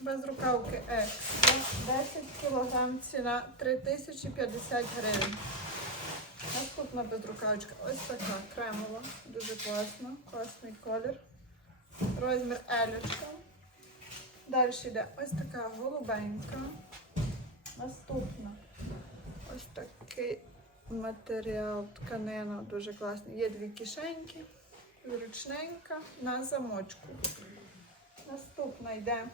Без рукавки екстра. 10 кг ціна 3050 гривень. Наступна безрукавочка. Ось така кремова. Дуже класна. Класний колір. Розмір елічка. Далі йде ось така голубенька. Наступна. Ось такий матеріал, тканина дуже класний. Є дві кишеньки, зручненька на замочку. Наступна йде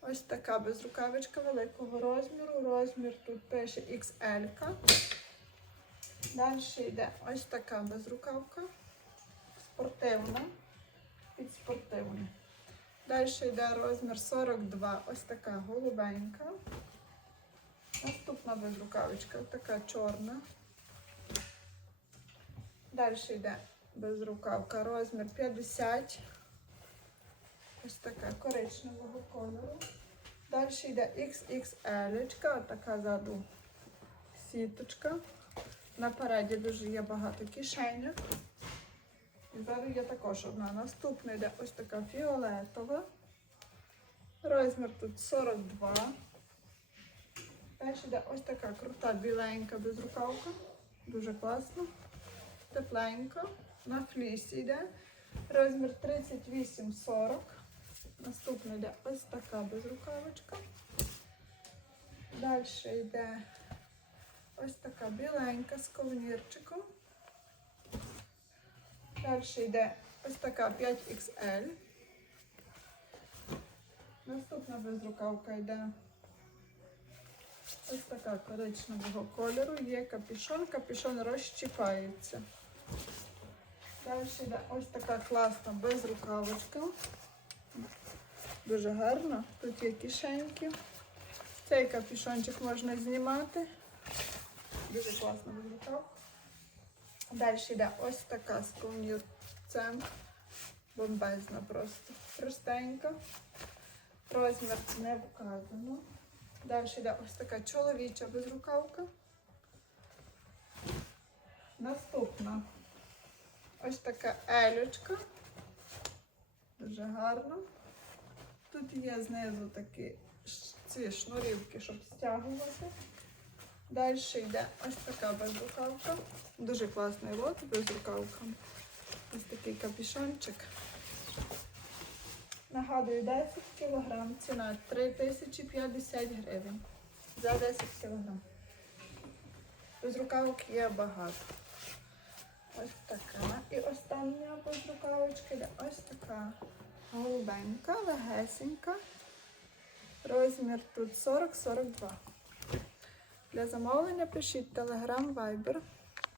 ось така безрукавичка великого розміру. Розмір тут пише XL. Далі йде ось така безрукавка. Спортивна. Під спортивну. Далі йде розмір 42. Ось така голубенька. Наступна безрукавичка, така чорна. Далі йде безрукавка, розмір 50. Ось така коричневого кольору. Далі йде XXL, така ззаду сіточка. Напереді дуже є багато кишеньок. І зараз є також одна. Наступна йде ось така фіолетова. Розмір тут 42. Далі йде ось така крута біленька безрукавка. Дуже класно. Тепленька. На флісі йде. Розмір 38-40. Наступна йде ось така безрукавочка. Далі йде ось така біленька з ковнірчиком. Далі йде ось така 5XL. Наступна безрукавка йде ось така коричневого кольору. Є капюшон, капюшон розчіпається. Далі йде ось така класна безрукавочка. Дуже гарно. Тут є кишеньки. Цей капюшончик можна знімати. Дуже класна безрукавка. Далі йде ось така з ковнірцем. Бомбезна просто. Простенька. Розмір не вказано. Далі йде ось така чоловіча безрукавка. Наступна ось така елючка. Дуже гарно. Тут є знизу такі ці шнурівки, щоб стягувати. Далі йде ось така безрукавка. Дуже класний лот безрукавка. Ось такий капюшончик. Нагадую, 10 кг, ціна 3050 гривень. За 10 кг. Безрукавок є багато. Ось така. І остання безрукавочка йде ось така голубенька, легесенька. Розмір тут 40-42. Для замовлення пишіть Telegram Viber